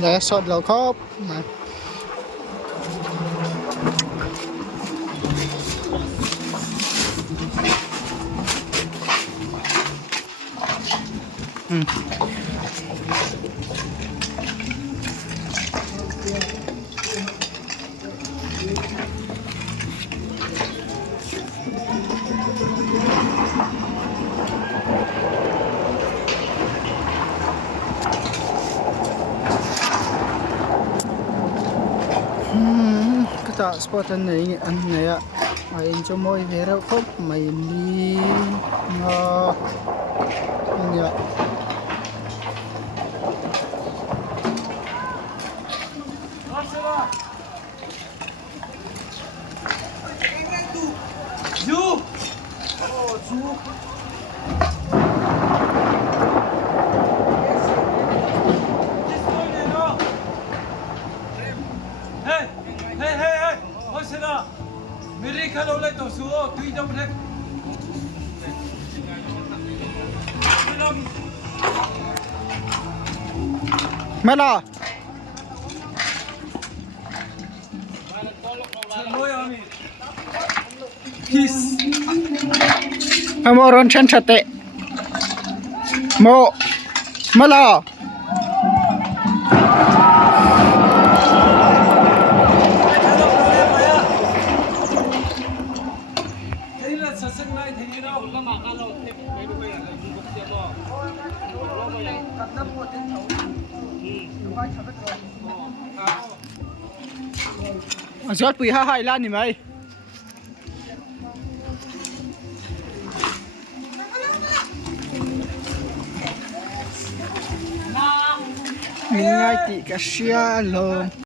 และสดเราครบนะก็จะสปอร์ตอันไหนอะไอ้จมูกเวรครบไม่ดีเนาะเนี่ยไม่ล่ะโมรอนชันชะเตะโมมาล่ะจอดปุยให้ล้านนี่ไหมมีไงติกระเชียลง